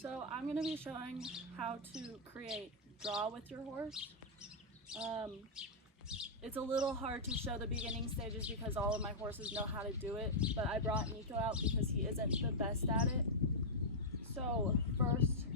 So I'm going to be showing how to create draw with your horse. It's a little hard to show the beginning stages because all of my horses know how to do it, but I brought Nico out because he isn't the best at it. So first,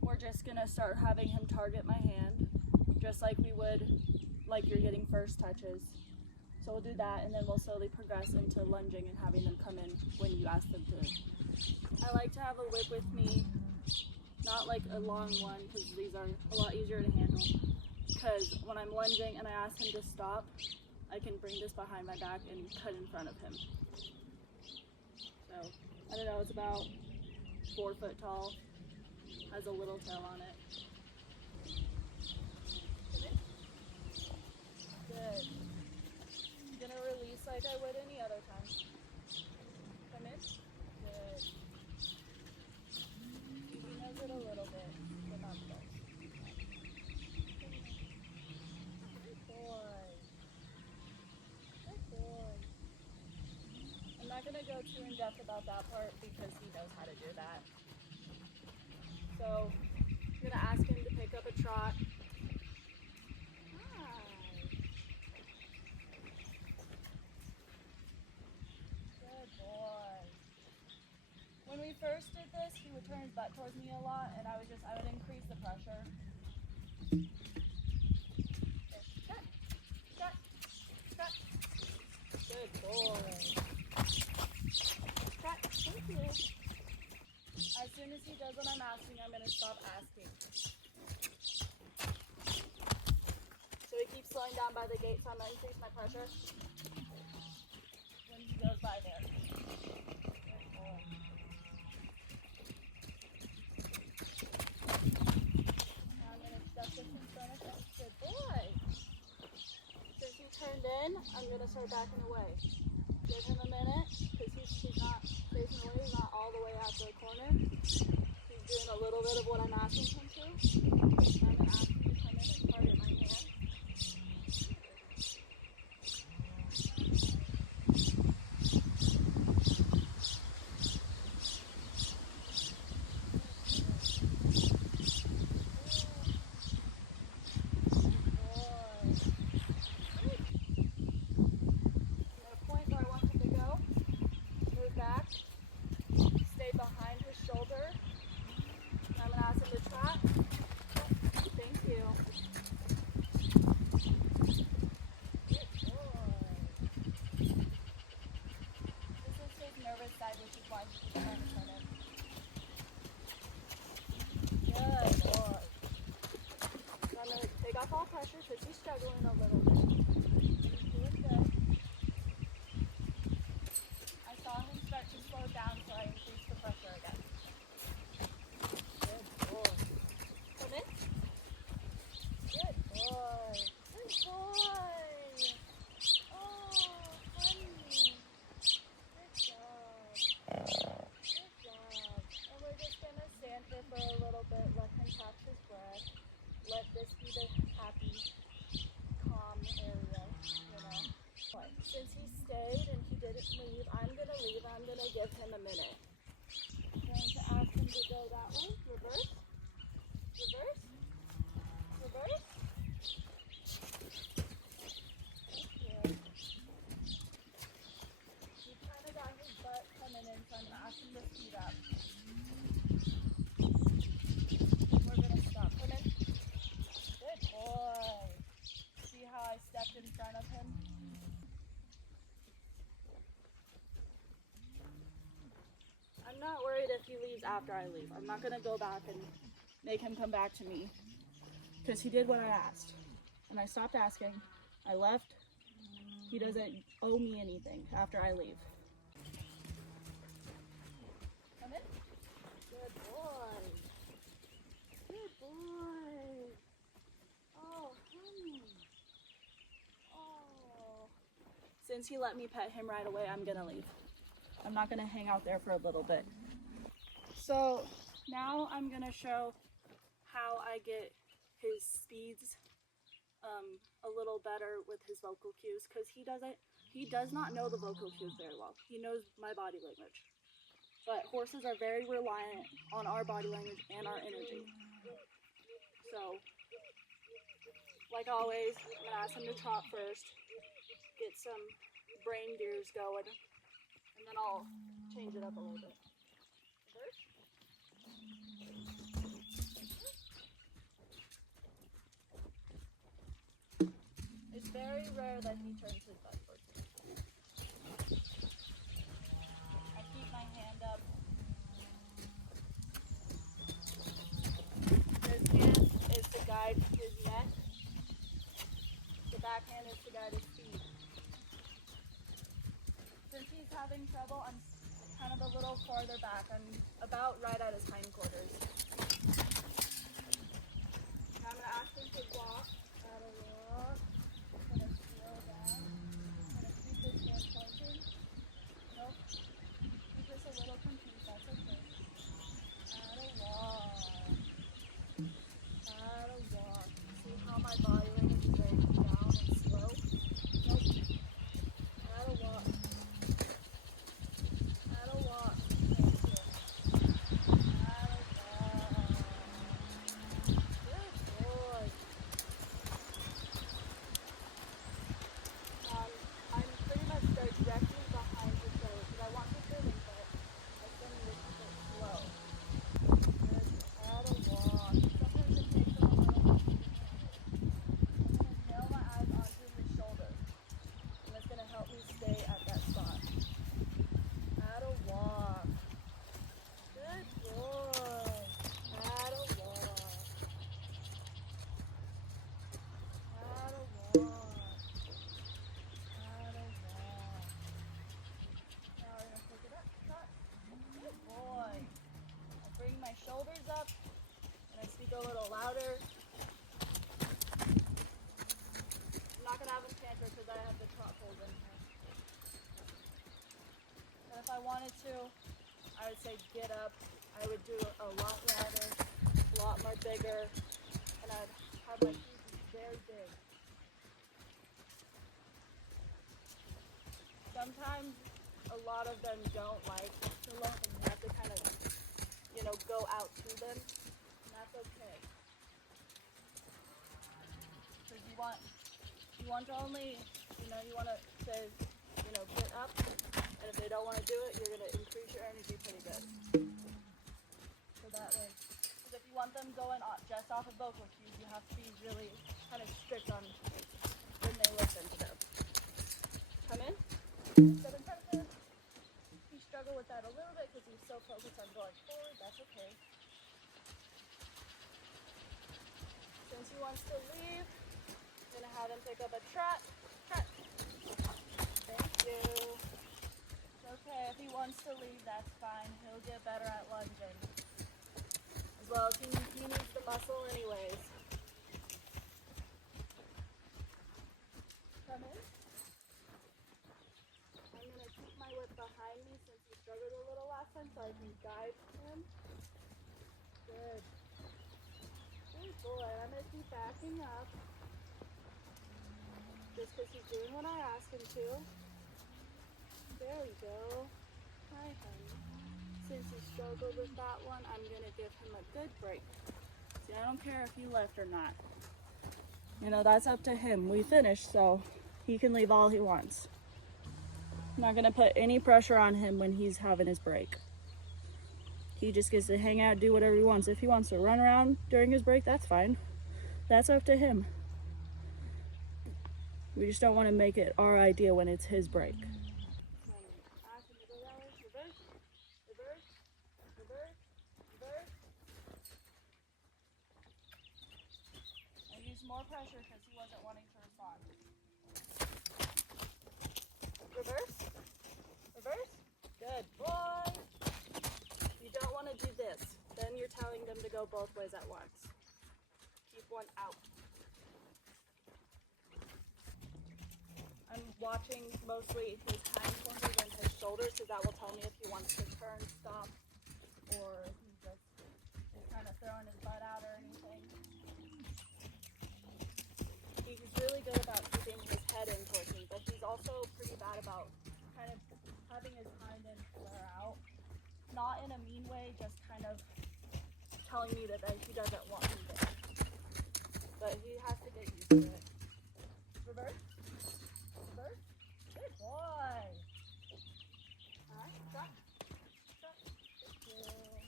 we're just going to start having him target my hand, just like we would like you're getting first touches. So we'll do that, and then we'll slowly progress into lunging and having them come in when you ask them to. I like to have a whip with me, not like a long one because these are a lot easier to handle. Because when I'm lunging and I ask him to stop, I can bring this behind my back and cut in front of him. So, I don't know, it's about 4 foot tall, has a little tail on it. Good. I'm gonna release like I would any other time. Come in. Good. He knows it a little bit, but not much. I'm not going to go too in depth about that part because he knows how to do that. So I'm going to ask him to pick up a trot. Hi. Good boy. When we first did this, he would turn his butt towards me a lot, and I would increase the pressure. Cut. Cut. Cut. Good boy. Thank you. As soon as he does what I'm asking, I'm going to stop asking. So he keeps slowing down by the gate, so I'm going to increase my pressure when he goes by there. Good boy. Now I'm going to step this in front of him. Good boy. Since he turned in, I'm going to start backing away. Give him a minute, because he's not facing away, he's not all the way at the corner. He's doing a little bit of what I'm asking him to. I'm going to ask him to come in and target my hand. All pressure because he's struggling a little bit. He's doing good. I saw him start to slow down, so I increased the pressure again. Good boy. Come in. Good boy. Good boy. Oh, honey. Good job. Good job. And we're just going to stand here for a little bit, let him catch his breath. Let this be the happy, calm area, you know. Since he stayed and he didn't leave, I'm going to leave. I'm going to give him a minute. I'm going to ask him to go that way. Reverse. Reverse. Reverse. Thank you. He kind of got his butt coming in, so I'm going to ask him to speed up. We're going to stop. Come in. Good boy. See how I stepped in front of him? I'm not worried if he leaves after I leave. I'm not going to go back and make him come back to me because he did what I asked. And I stopped asking. I left. He doesn't owe me anything after I leave. Come in. Good boy. Good boy. Oh, honey. Oh. Since he let me pet him right away, I'm gonna leave. I'm not gonna hang out there for a little bit. So now I'm gonna show how I get his speeds a little better with his vocal cues, because he does not know the vocal cues very well. He knows my body language. but horses are very reliant on our body language and our energy. So, like always, I'm gonna ask him to trot first, get some brain gears going, and then I'll change it up a little bit. Reverse. It's very rare that he turns his butt towards me. I keep my hand up. This hand is to guide his neck. The back hand is to guide his feet. Since he's having trouble, I'm kind of a little farther back. I'm about right at his hindquarters. Now I'm going to ask him to walk. Gotta walk. I'm going to slow down. I'm going to keep his hand pointing. Nope. He's just a little confused. That's okay. Gotta walk. Gotta walk. See how my body language is very down and slow? Nope. Gotta walk. Gotta walk. Thank you. Gotta walk. Good boy. I'm pretty much directly behind the show because I want to film it, but I still need to keep it slow. Good. Gotta walk. Sometimes it takes him a little bit to get I'm going to nail my eyes onto his shoulder, and that's going to help me stay at that spot. Gotta walk. Good boy. Gotta walk. Gotta walk. Gotta walk. Now we're going to pick it up. Trot. Good boy. I bring my shoulders up, and I speak a little louder. I'm not going to have him canter because I have the trot hold in here. But if I wanted to, I would say get up. I would do a lot louder, a lot more bigger, and I'd have my feet very big. Sometimes a lot of them don't like to look, and you have to kind of, go out to them, and that's okay. Because you want to only, you want to say, get up, and if they don't want to do it, you're going to increase your energy pretty good. So that way, because if you want them going just off of vocal cues, you have to be really kind of strict on when they listen to them. Come in. Step in front of him. He struggled with that a little bit because he's so focused on going forward. That's okay. Since he wants to leave, I'm going to have him pick up a trot. Trot. Thank you. It's okay. If he wants to leave, that's fine. He'll get better at lunging. As well as he needs the muscle anyways. Come in. I'm going to keep my whip behind me since he struggled a little last time so I can guide him. Good. Good boy. I'm going to keep backing up. Just because he's doing what I ask him to. There we go. Hi, honey. Since he struggled with that one, I'm going to give him a good break. See, I don't care if he left or not. That's up to him. We finished, so he can leave all he wants. I'm not going to put any pressure on him when he's having his break. He just gets to hang out, do whatever he wants. If he wants to run around during his break, that's fine. That's up to him. We just don't want to make it our idea when it's his break. Ask him to go that way. Reverse, reverse, reverse, reverse. I used more pressure because he wasn't wanting to respond. Reverse, reverse. Good boy. You don't want to do this. Then you're telling them to go both ways at once. Keep one out. I'm watching mostly his hindquarters and his shoulders because that will tell me if he wants to turn, stomp, or if he's just kind of throwing his butt out or anything. He's really good about keeping his head in towards me, but he's also pretty bad about kind of having his hind end flare out. not in a mean way, just kind of telling me that he doesn't want me there. But he has to get used to it. Reverse. Reverse. Good boy. Alright, stop. Stop. Good girl.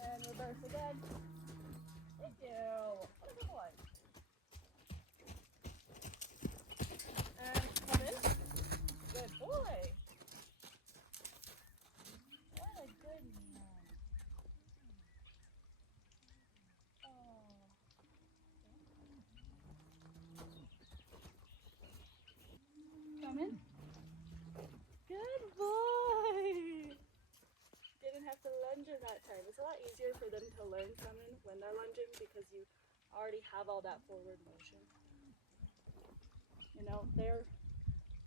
And reverse again. Thank you. What a good boy. And come in. Good boy. What a good man. Oh. Come in. Good boy. Didn't have to lunge in that time. It's a lot easier for them to learn come in when they're lunging because you already have all that forward motion. You know,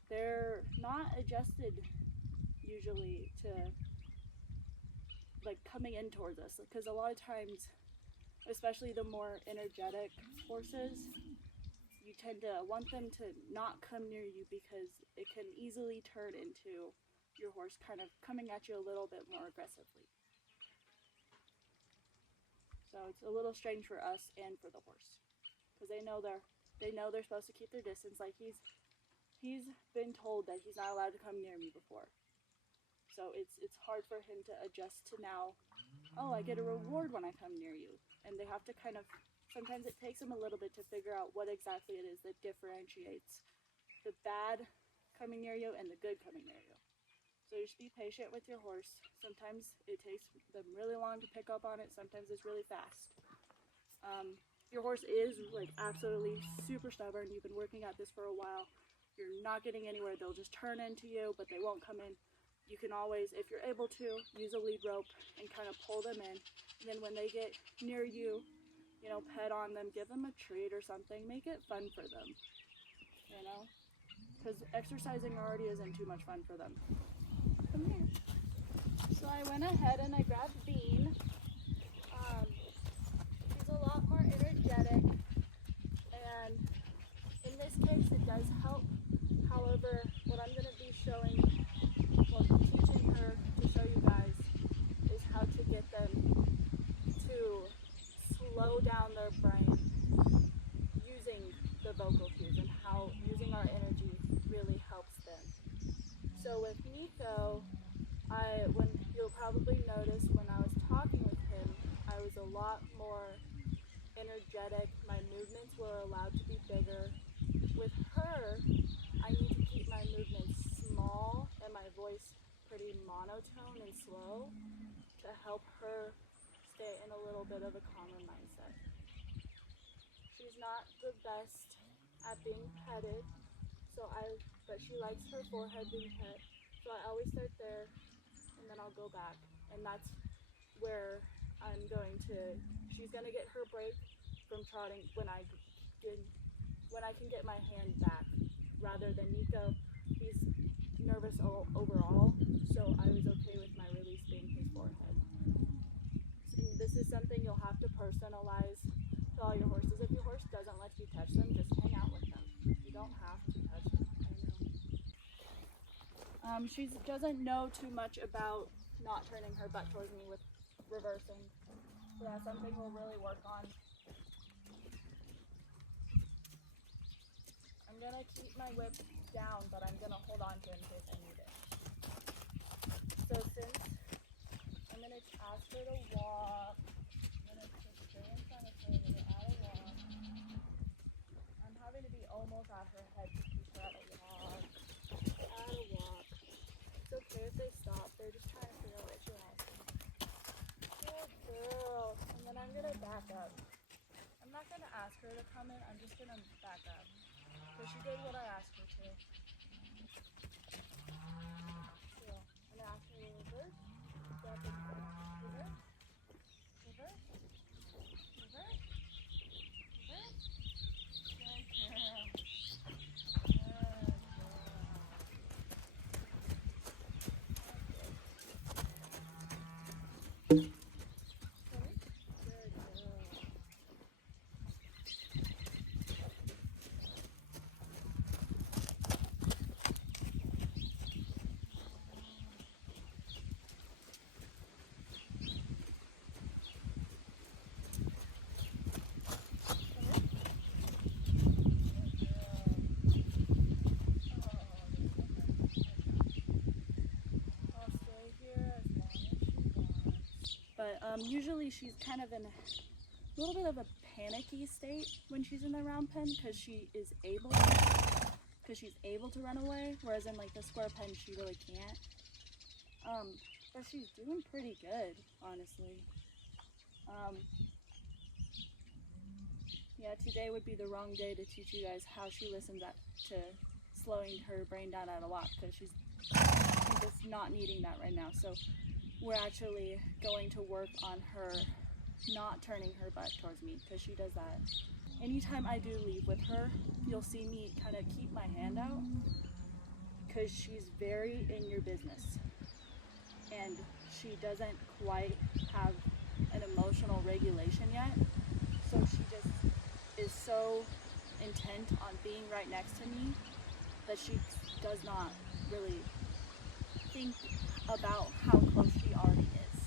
they're not adjusted usually to like coming in towards us, because a lot of times, especially the more energetic horses, you tend to want them to not come near you because it can easily turn into your horse kind of coming at you a little bit more aggressively. So it's a little strange for us and for the horse, because they know they're supposed to keep their distance. Like he's been told that he's not allowed to come near me before. So it's hard for him to adjust to now, oh, I get a reward when I come near you. And they have to kind of, sometimes it takes them a little bit to figure out what exactly it is that differentiates the bad coming near you and the good coming near you. So just be patient with your horse. Sometimes it takes them really long to pick up on it. Sometimes it's really fast. Your horse is like absolutely super stubborn. You've been working at this for a while. You're not getting anywhere. They'll just turn into you, but they won't come in. You can always, if you're able to, use a lead rope and kind of pull them in. And then when they get near you, you know, pet on them, give them a treat or something. Make it fun for them, you know, because exercising already isn't too much fun for them. Come here. So I went ahead and I grabbed Bean. He's a lot more energetic, and in this case it does help. However, what I'm going to be teaching her to show you guys is how to get them to slow down their brain using the vocal cues, and how using our energy really helps them. So with Nico, when you'll probably notice when I was talking with him, I was a lot more energetic. My movements were allowed to be bigger. With her, I need to keep my movements small and my voice pretty monotone and slow to help her stay in a little bit of a calmer mindset. She's not the best at being petted, but she likes her forehead being pet. So I always start there, and then I'll go back, and that's where she's gonna get her break from trotting when I can get my hand back, rather than Nico. He's nervous overall, so I was okay with my release being his forehead. And this is something you'll have to personalize to all your horses. If your horse doesn't let you touch them, just hang out with them. You don't have to touch them. I know. She doesn't know too much about not turning her butt towards me with reversing. So that's something we'll really work on. I'm going to keep my whip down, but I'm going to hold on to it in case I need it. So since I'm going to ask her to walk, I'm going to just stay in front of her, get her out of walk. I'm having to be almost at her head to keep her out of walk. Out of walk. It's okay if they stop. They're just trying to figure out what you're asking. Good girl. And then I'm going to back up. I'm not going to ask her to come in. I'm just going to back up. So she did what I asked her to. So I'm going to ask her to reverse. Grab the foot. Reverse. Reverse. Reverse. Reverse. Good girl. Good girl. But usually she's kind of in a little bit of a panicky state when she's in the round pen because she's able to run away, whereas in like the square pen she really can't. But she's doing pretty good, honestly. Yeah, today would be the wrong day to teach you guys how she listens to slowing her brain down at a walk, because she's just not needing that right now. So we're actually going to work on her not turning her butt towards me, because she does that. Anytime I do leave with her, you'll see me kind of keep my hand out, because she's very in your business. And she doesn't quite have an emotional regulation yet. So she just is so intent on being right next to me that she does not really think about how close she already is.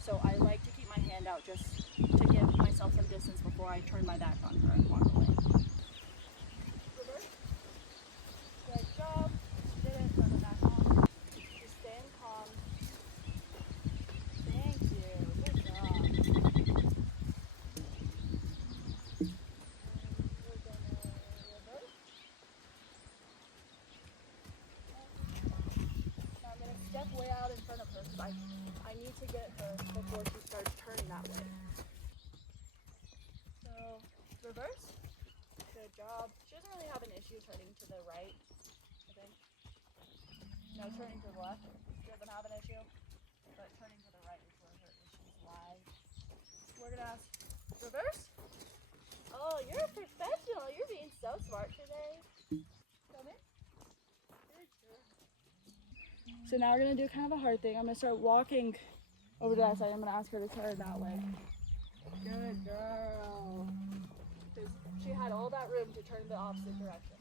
So I like to keep my hand out just to give myself some distance before I turn my back on her and walk away. Reverse. Good job. You did it. Turn it back on. Just staying calm. Thank you. Good job. We're gonna reverse. Now I'm gonna step way out in front of her because I need to get her before she starts turning that way. So reverse. Good job. She doesn't really have an issue turning to the right, I think. No, turning to the left. She doesn't have an issue. But turning to the right is where her issues lie. We're gonna ask reverse. Oh, you're a professional. You're being so smart today. Come in. Good girl. So now we're gonna do kind of a hard thing. I'm gonna start walking over to that side. I'm gonna ask her to turn that way. Good girl. Because she had all that room to turn the opposite direction.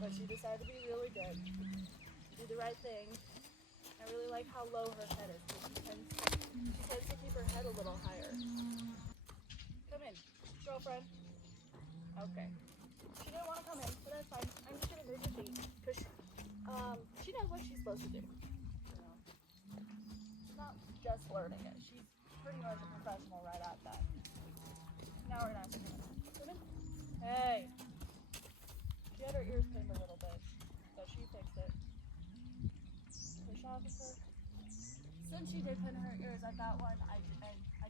But she decided to be really good. Do the right thing. I really like how low her head is, because she tends to keep her head a little higher. Come in, girlfriend. Okay. She didn't want to come in, but that's fine. I'm just going to move her feet, because she knows what she's supposed to do. You know? She's not just learning it. She's pretty much a professional right at that. Now we're going to ask her to come in. Hey. She had her ears pinned a little bit, but she fixed it. Push off of her. Since she did pin her ears at that one, I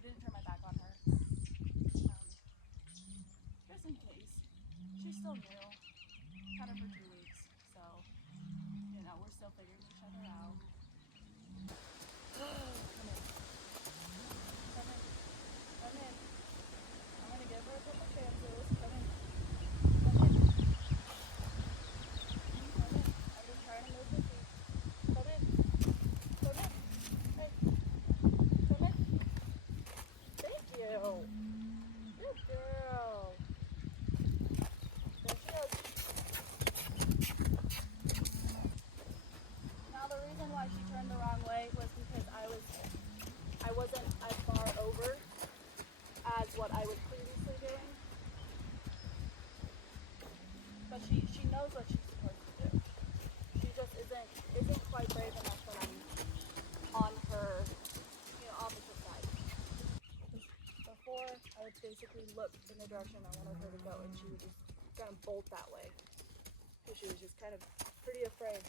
didn't turn my back on her. Just in case. She's still new. Had her for 2 weeks, so you know, we're still figuring each other out. Come in. Come in. Come in. I'm gonna give her a couple chances. Come in. Come in. Come in. I'm just trying to move her feet. Come in. Come in. Hey. Come in. Thank you. Good girl. There she goes. Now the reason why she turned the wrong way was because I wasn't as far over as what I was previously doing. But she knows what she's supposed to do. She just isn't quite brave enough when I'm on her, opposite side. Before, I would basically look in the direction I wanted her to go, and she would just kind of bolt that way. Because she was just kind of pretty afraid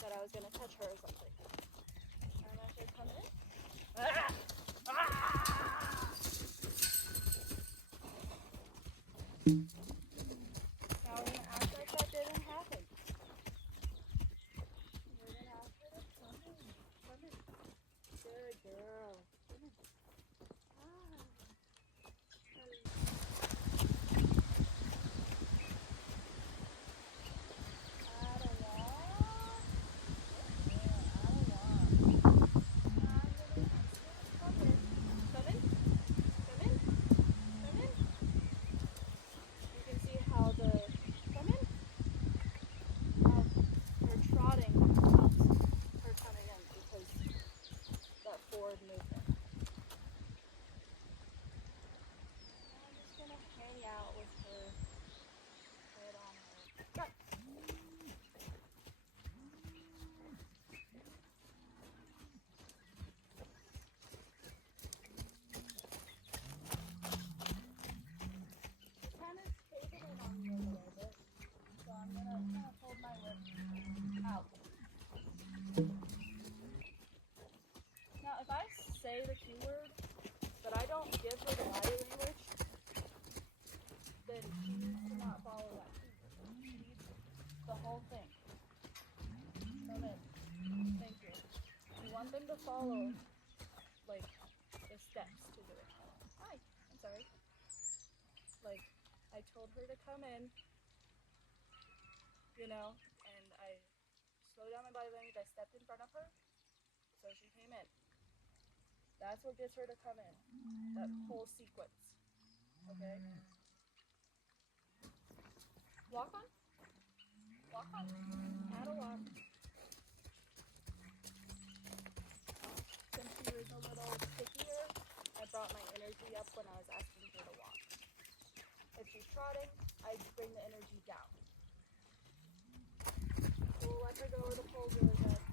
that I was going to touch her or something. And I said, come in. Ah! Ah! Now we're going to act like that didn't happen. We're going to ask her to come in. Come in. Good girl. Come in. Ah. want them to follow, like, the steps to do it. Hi, I'm sorry. Like, I told her to come in, you know, and I slowed down my body language. I stepped in front of her, so she came in. That's what gets her to come in, that whole sequence, okay? Walk on. Walk on. Add a walk. Since she was a little stickier, I brought my energy up when I was asking her to walk. If she's trotting, I bring the energy down. We'll let her go over the poles really good.